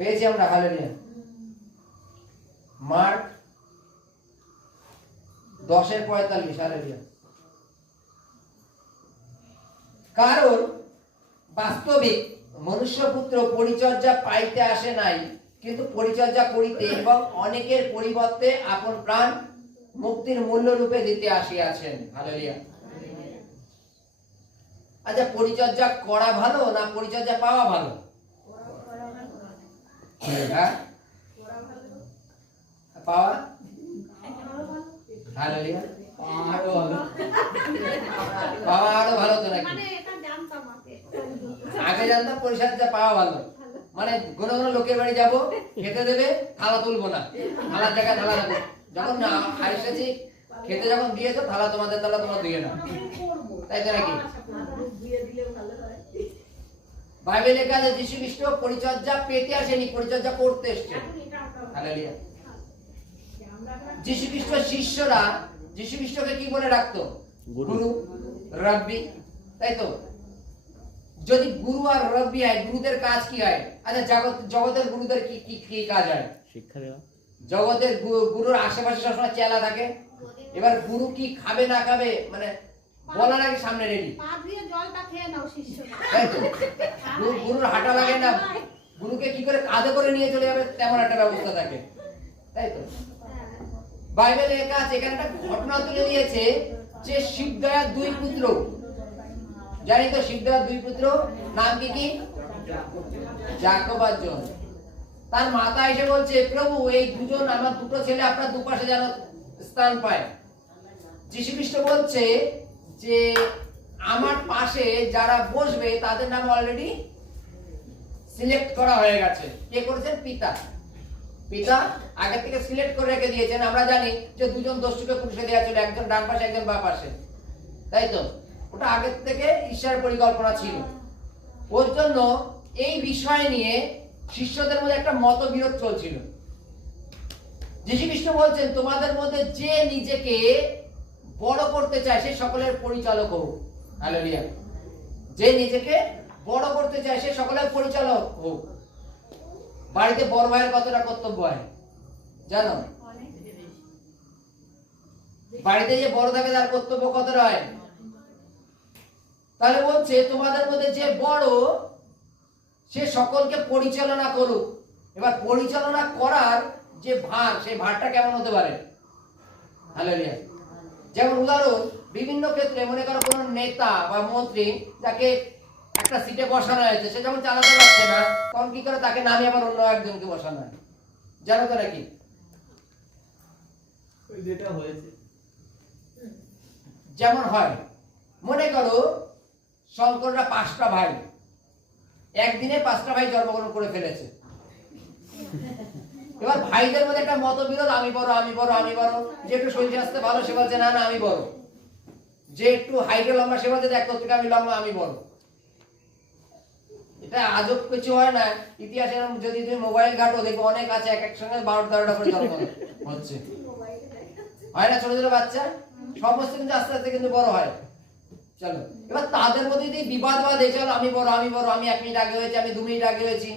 পেয়েছি আমরা, hallelujah. Mark 10:45, hallelujah. কারণ বাস্তবিক মনুষ্যপুত্র পরিচর্যা পাইতে আসে নাই, কিন্তু পরিচর্যা করিতে এবং অনেকের পরিবর্তে আপন প্রাণ মুক্তির মূল্য রূপে দিতে আসিয়াছেন, হালেলুয়া। আচ্ছা, পরিচর্যা করা ভালো না পরিচর্যা পাওয়া ভালো? হ্যাঁ, পাওয়া, হালেলুয়া। পাওয়া আরো ভালো তো নাকি? আগে জানতাম পরিচর্যা পাওয়া ভালো, মানে কোনো কোনো লোকের বাড়ি যাবো, খেতে দেবে, থালা তুলবো না, থালার জায়গায় থালা রাখবো। যখন না এসেছি খেতে, যখন দিয়েছো থালা তোমাদের, থালা তোমরা ধুয়ে না, তাই তো নাকি? বাইবেলে লেখা আছে যীশু খ্রিস্ট পরিচর্যা পেতে আসেনি, পরিচর্যা করতে এসেছেন, হালেলুয়া। যীশু খ্রিস্ট শিষ্যরা যীশু খ্রিস্টকে কি বলে রাখতো? গুরু, রাব্বি, তাই তো? যদি গুরু আর রাব্বি হয়, গুরুদের কাজ কি হয়? আচ্ছা, জগতের গুরুদের কি কি কি কাজ হয়? শিক্ষা দেওয়া। জগতের গুরুর আশেপাশে সবসময় চেলা থাকে। এবার গুরু কি খাবে না খাবে মানে বলার আগে সামনে রেডি। পা ধুয়ে জলটা খেয়ে নাও শিষ্যরা, তাই তো? গুরুর হাঁটা লাগে না, গুরুকে কি করে কাঁধে করে নিয়ে চলে যাবে তেমন একটা ব্যবস্থা থাকে, তাই তো? বাইবেলে লেখা আছে, এখানে একটা ঘটনা তুলে দিয়েছে যে শিবদয়ার দুই পুত্র, জানি তো শিবদয়ার দুই পুত্র নাম কি কি? যাকব আর জন। তার মাতা এসে বলছে, প্রভু এই দুজন আমার দুটো ছেলে আপনার দুপাশে যেন স্থান পায়। যীশু খ্রিস্ট বলছে যে আমার পাশে যারা বসবে তাদের নাম অলরেডি সিলেক্ট করা হয়ে গেছে। কে করেছেন? পিতা। পিতা আগে থেকে সিলেক্ট করে রেখে দিয়েছেন। আমরা জানি যে দুজন দস্যুকে পুরুষে দেওয়া ছিল, একজন ডান পাশে একজন বাম পাশে, তাই তো? ওটা আগে থেকে ঈশ্বরের পরিকল্পনা ছিল। ওর জন্য এই বিষয় নিয়ে শিষ্যদের মধ্যে একটা মতবিরোধ চলছিল। যীশু খ্রিস্ট বলছেন, তোমাদের মধ্যে যে নিজেকে বড় করতে চায় সে সকলের পরিচালক হোক, হালেলুয়া। যে নিজেকে বড় করতে চায় সে সকলের পরিচালক হোক। বাড়িতে বড় ভাইয়ের কতটা কর্তব্য হয় জানো? বাড়িতে যে বড় থাকে তার কর্তব্য কতটা হয়? তাহলে বলছে তোমাদের মধ্যে যে বড় সে সকলকে পরিচালনা করুক। এবার পরিচালনা করার যে ভার, সেই ভারটা কেমন হতে পারে? হালেলুয়া। যেমন উদাহরণ, বিভিন্ন ক্ষেত্রে মনে করো কোন নেতা বা মন্ত্রী যাকে একটা সিটে বসানো হয়েছে, সে যখন চালাতে পারছে না তখন কি করে তাকে নামিয়ে আবার অন্য একজনকে বসানো হয়, জানো তো নাকি? যেমন হয়, মনে করো শঙ্কররা 5টা ভাই, একদিনে 5টা ভাই জন্মগ্রহণ করে ফেলেছে। এবার ভাইদের মধ্যে একটা মতবিরোধ, আমি বড় আমি বড় আমি বড়। যে একটু শরীর স্বাস্থ্য ভালো সে বলছে না না আমি বড়, যে একটু হাইটে লম্বা সে বলছে দেখ তোর থেকে আমি লম্বা আমি বড়। এটা আজব কিছু হয় না? ইতিহাসে যদি তুমি মোবাইল ঘাটো দেখো অনেক আছে এক এক সঙ্গে 12-13টা করে জন্ম হচ্ছে, হয় না? ছোট ছোট বাচ্চা সমস্ত কিন্তু আস্তে আস্তে কিন্তু বড় হয়। চলো, এবার তাদের মধ্যে যদি বিবাদ বাঁধে, চলো আমি বড় আমি বড়, আমি 1 মিনিট আগে হয়েছি, আমি 2 মিনিট আগে হয়েছি।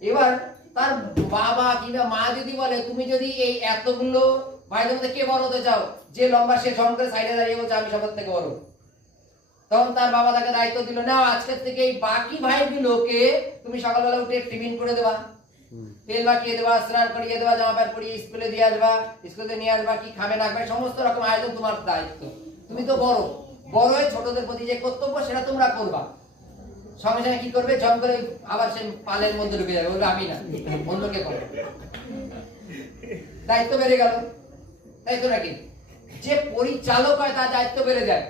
এবার তার বাবা কিংবা মা যদি বলে তুমি যদি এই এতগুলো ভাইদের মধ্যে কে বড় হতে চাও, যে লম্বা সে সঙ্গে সাইডে দাঁড়িয়ে বলছে আমি সবার থেকে বড়, তখন তার বাবা তাকে দায়িত্ব দিল, না আজকের থেকে এই বাকি ভাইগুলোকে তুমি সকালবেলা উঠে টিফিন করে দেবা, তেল মাখিয়ে দেবা, স্নান করিয়ে দেবা, জামা প্যান্ট পরিয়ে স্কুলে দিয়ে আসবা, স্কুলে নিয়ে আসবা, কি খাবে না খাবে সমস্ত রকম আয়োজন তোমার দায়িত্ব। তুমি তো বড়, বড় হয়ে ছোটদের প্রতি যে কর্তব্য সেটা তোমরা করবা। সঙ্গে সঙ্গে কি করবে? জম করে আবার সে পালের মধ্যে ঢুকে যাবে, বলবে আমি না, অন্যকে করো, দায়িত্ব বেড়ে গেল, তাই তো নাকি? যে পরিচালক হয় তার দায়িত্ব বেড়ে যায়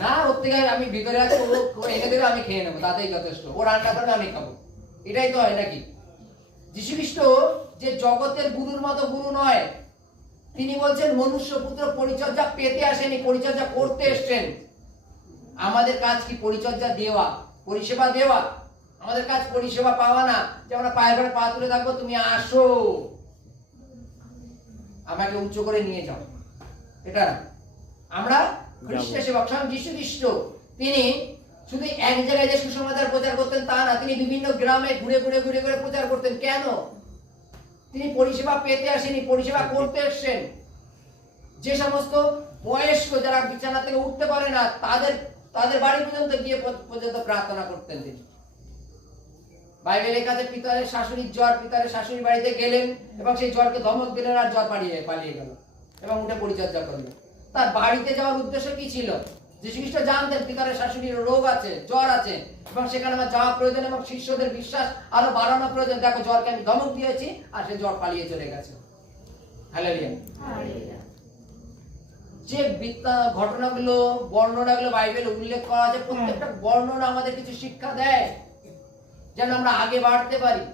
না। ওর থেকে আমি ভিতরে আছি, ও এনে দেবে আমি খেয়ে নেবো, তাতেই যথেষ্ট। ও রান্না করবে আমি খাবো, এটাই তো হয় নাকি? যীশু খ্রিস্ট যে জগতের গুরুর মতো গুরু নয়, তিনি বলছেন মনুষ্যপুত্র পরিচর্যা পেতে আসেনি, পরিচর্যা করতে এসেছেন। আমাদের কাজ কি? পরিচর্যা দেওয়া, পরিষেবা দেওয়া। আমাদের কাজ পরিষেবা পাওয়া না, যে আমরা পায়ের পরে পা তুলে থাকবো, তুমি আসো আমাকে উঁচু করে নিয়ে যাও, এটা না। আমরা খ্রিস্ট সেবক, স্বয়ং যীশু খ্রিস্ট তিনি শুধু এক জায়গায় যে সুসমাচার প্রচার করতেন তা না, তিনি বিভিন্ন গ্রামে ঘুরে ঘুরে ঘুরে ঘুরে প্রচার করতেন। কেন? তিনি পরিষেবা পেতে আসেনি, পরিষেবা করতে এসেছেন। যে সমস্ত বয়স্ক যারা বিছানা থেকে উঠতে পারে না, তাদের বাড়ি পর্যন্ত গিয়ে পর্যন্ত প্রার্থনা করতেন তিনি। বাইবেলের কাছে পিতারের শাশুড়ির জ্বর, পিতারের শাশুড়ির বাড়িতে গেলেন এবং সেই জ্বরকে ধমক দিলেন আর জ্বর পালিয়ে গেল এবং উঠে পরিচর্যা করলেন। তার বাড়িতে যাওয়ার উদ্দেশ্য কি ছিল? যীশু খ্রিস্ট জানতেন পিতারের শাশুড়ির রোগ আছে, জ্বর আছে এবং সেখানে আমার যাওয়া প্রয়োজন এবং শিষ্যদের বিশ্বাস আরো বাড়ানো প্রয়োজন। দেখো, জ্বরকে আমি ধমক দিয়েছি আর সে জ্বর পালিয়ে চলে গেছে। হালেলুয়া। যে ঘটনাগুলো, বর্ণনাগুলো বাইবেলে উল্লেখ করা আছে, প্রত্যেকটা বর্ণনা আমাদের কিছু শিক্ষা দেয় যেন আমরা আগে বাড়তে পারি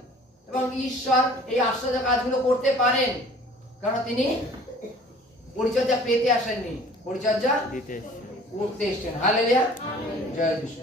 এবং ঈশ্বর এই আশ্চর্য কাজগুলো করতে পারেন, কারণ তিনি পরিচর্যা পেতে আসেননি, পরিচর্যা করতে এসেছেন। হালেলুয়া, জয় যিশু।